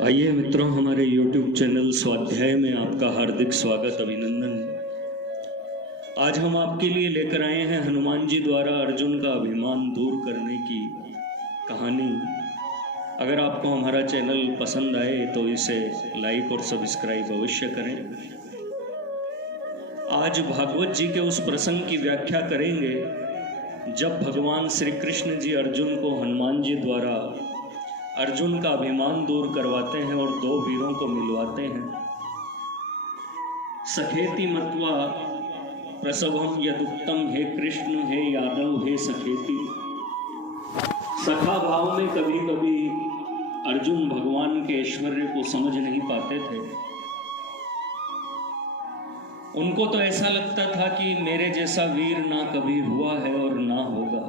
आइए मित्रों, हमारे YouTube चैनल स्वाध्याय में आपका हार्दिक स्वागत, अभिनंदन। आज हम आपके लिए लेकर आए हैं हनुमान जी द्वारा अर्जुन का अभिमान दूर करने की कहानी। अगर आपको हमारा चैनल पसंद आए तो इसे लाइक और सब्सक्राइब अवश्य करें। आज भागवत जी के उस प्रसंग की व्याख्या करेंगे जब भगवान श्री कृष्ण जी अर्जुन को हनुमान जी द्वारा अर्जुन का अभिमान दूर करवाते हैं और दो वीरों को मिलवाते हैं। सखेति मत्वा प्रसवम यदुक्तम, हे कृष्ण हे यादव हे सखेति। सखा भाव में कभी कभी अर्जुन भगवान के ऐश्वर्य को समझ नहीं पाते थे। उनको तो ऐसा लगता था कि मेरे जैसा वीर ना कभी हुआ है और ना होगा।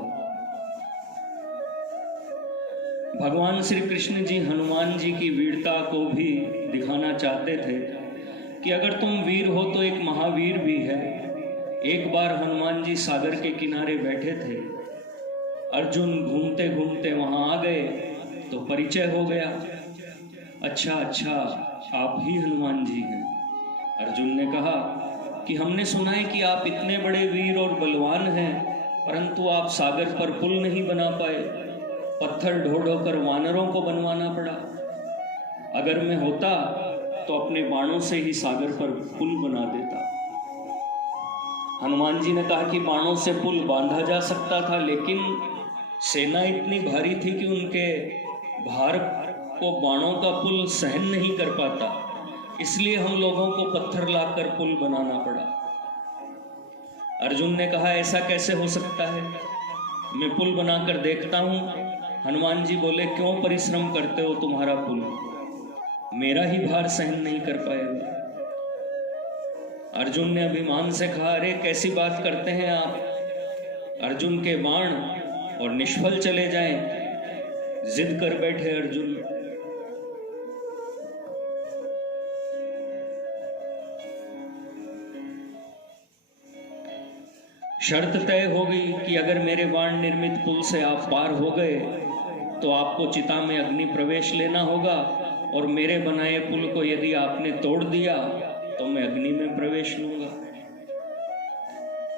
भगवान श्री कृष्ण जी हनुमान जी की वीरता को भी दिखाना चाहते थे कि अगर तुम वीर हो तो एक महावीर भी है। एक बार हनुमान जी सागर के किनारे बैठे थे, अर्जुन घूमते घूमते वहां आ गए तो परिचय हो गया। अच्छा, आप ही हनुमान जी हैं। अर्जुन ने कहा कि हमने सुना है कि आप इतने बड़े वीर और बलवान हैं, परंतु आप सागर पर पुल नहीं बना पाए। पत्थर ढो ढो कर वानरों को बनवाना पड़ा। अगर मैं होता तो अपने बाणों से ही सागर पर पुल बना देता। हनुमान जी ने कहा कि बाणों से पुल बांधा जा सकता था, लेकिन सेना इतनी भारी थी कि उनके भार को बाणों का पुल सहन नहीं कर पाता, इसलिए हम लोगों को पत्थर लाकर पुल बनाना पड़ा। अर्जुन ने कहा, ऐसा कैसे हो सकता है, मैं पुल बनाकर देखता हूं। हनुमान जी बोले, क्यों परिश्रम करते हो, तुम्हारा पुल मेरा ही भार सहन नहीं कर पाएगा। अर्जुन ने अभिमान से कहा, अरे कैसी बात करते हैं आप, अर्जुन के बाण और निष्फल चले जाएं। जिद कर बैठे अर्जुन। शर्त तय हो गई कि अगर मेरे बाण निर्मित पुल से आप पार हो गए तो आपको चिता में अग्नि प्रवेश लेना होगा, और मेरे बनाए पुल को यदि आपने तोड़ दिया तो मैं अग्नि में प्रवेश लूंगा।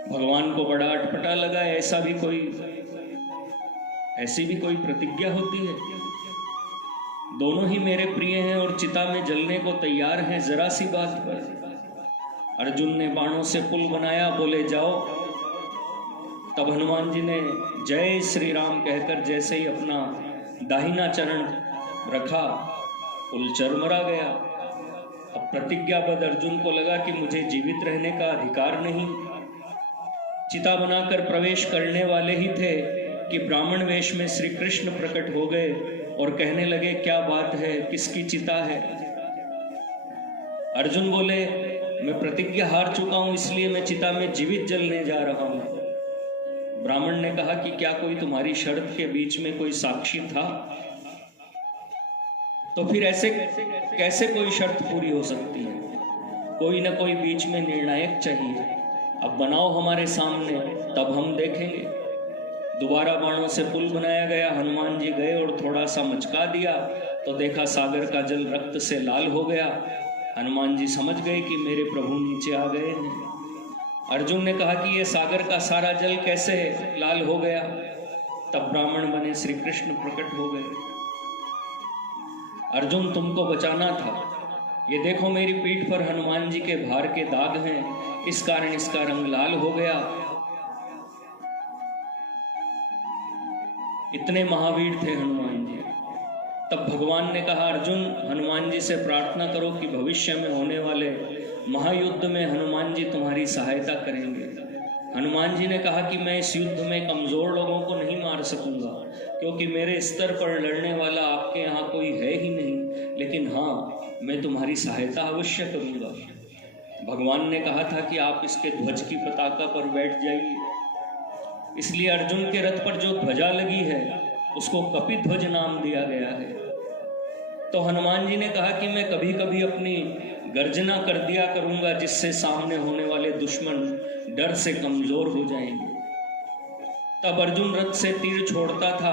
भगवान को बड़ा अटपटा लगा, ऐसी भी कोई प्रतिज्ञा होती है। दोनों ही मेरे प्रिय हैं और चिता में जलने को तैयार हैं जरा सी बात पर। अर्जुन ने बाणों से पुल बनाया, बोले जाओ। तब हनुमान जी ने जय श्री राम कहकर जैसे ही अपना दाहिना चरण रखा, पुल चरमरा गया। अब प्रतिज्ञाबद्ध अर्जुन को लगा कि मुझे जीवित रहने का अधिकार नहीं। चिता बनाकर प्रवेश करने वाले ही थे कि ब्राह्मण वेश में श्री कृष्ण प्रकट हो गए और कहने लगे, क्या बात है, किसकी चिता है। अर्जुन बोले, मैं प्रतिज्ञा हार चुका हूं, इसलिए मैं चिता में जीवित जलने जा रहा हूं। ब्राह्मण ने कहा कि क्या कोई तुम्हारी शर्त के बीच में कोई साक्षी था? तो फिर ऐसे कैसे कोई शर्त पूरी हो सकती है? कोई ना कोई बीच में निर्णायक चाहिए। अब बनाओ हमारे सामने, तब हम देखेंगे। दोबारा बाणों से पुल बनाया गया। हनुमान जी गए और थोड़ा सा मचका दिया तो देखा सागर का जल रक्त से लाल हो गया। हनुमान जी समझ गए कि मेरे प्रभु नीचे आ गए हैं। अर्जुन ने कहा कि यह सागर का सारा जल कैसे लाल हो गया? तब ब्राह्मण बने श्री कृष्ण प्रकट हो गए। अर्जुन, तुमको बचाना था। ये देखो मेरी पीठ पर हनुमान जी के भार के दाग हैं, इस कारण इसका रंग लाल हो गया। इतने महावीर थे हनुमान जी। तब भगवान ने कहा, अर्जुन हनुमान जी से प्रार्थना करो कि भविष्य में होने वाले महायुद्ध में हनुमान जी तुम्हारी सहायता करेंगे। हनुमान जी ने कहा कि मैं इस युद्ध में कमजोर लोगों को नहीं मार सकूंगा, क्योंकि मेरे स्तर पर लड़ने वाला आपके यहाँ कोई है ही नहीं, लेकिन हाँ, मैं तुम्हारी सहायता अवश्य करूंगा। भगवान ने कहा था कि आप इसके ध्वज की पताका पर बैठ जाइए। इसलिए अर्जुन के रथ पर जो ध्वजा लगी है उसको कपिध्वज नाम दिया गया है। तो हनुमान जी ने कहा कि मैं कभी कभी अपनी गर्जना कर दिया करूंगा, जिससे सामने होने वाले दुश्मन डर से कमजोर हो जाएंगे। तब अर्जुन रथ से तीर छोड़ता था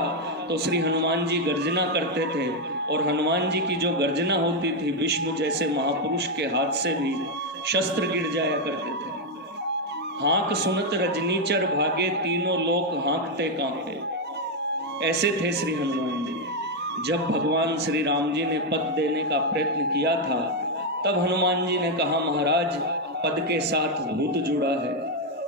तो श्री हनुमान जी गर्जना करते थे, और हनुमान जी की जो गर्जना होती थी विष्णु जैसे महापुरुष के हाथ से भी शस्त्र गिर जाया करते थे। हाँक सुनत रजनीचर भागे, तीनों लोक हाँकते कांपे। ऐसे थे श्री हनुमान जी। जब भगवान श्री राम जी ने पद देने का प्रयत्न किया था तब हनुमान जी ने कहा, महाराज पद के साथ भूत जुड़ा है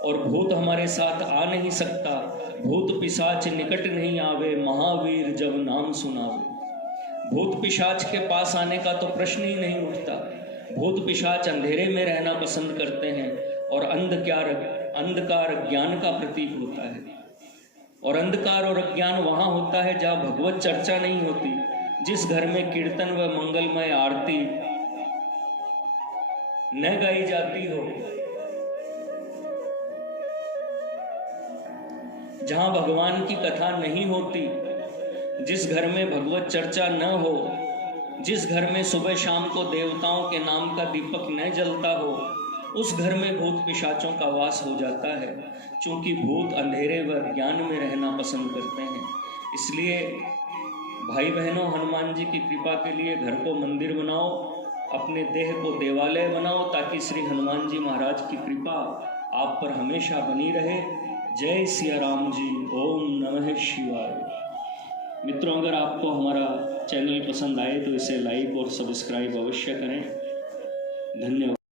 और भूत हमारे साथ आ नहीं सकता। भूत पिशाच निकट नहीं आवे, महावीर जब नाम सुनावे। भूत पिशाच के पास आने का तो प्रश्न ही नहीं उठता। भूत पिशाच अंधेरे में रहना पसंद करते हैं और अंधकार ज्ञान का प्रतीक होता है। और अंधकार और अज्ञान वहाँ होता है जहाँ भगवत चर्चा नहीं होती, जिस घर में कीर्तन व मंगलमय आरती न गाई जाती हो, जहाँ भगवान की कथा नहीं होती, जिस घर में भगवत चर्चा न हो, जिस घर में सुबह शाम को देवताओं के नाम का दीपक न जलता हो, उस घर में भूत पिशाचों का वास हो जाता है। क्योंकि भूत अंधेरे व ज्ञान में रहना पसंद करते हैं। इसलिए भाई बहनों, हनुमान जी की कृपा के लिए घर को मंदिर बनाओ, अपने देह को देवालय बनाओ, ताकि श्री हनुमान जी महाराज की कृपा आप पर हमेशा बनी रहे। जय सिया राम जी। ओम नमः शिवाय। मित्रों, अगर आपको हमारा चैनल पसंद आए तो इसे लाइक और सब्सक्राइब अवश्य करें। धन्यवाद।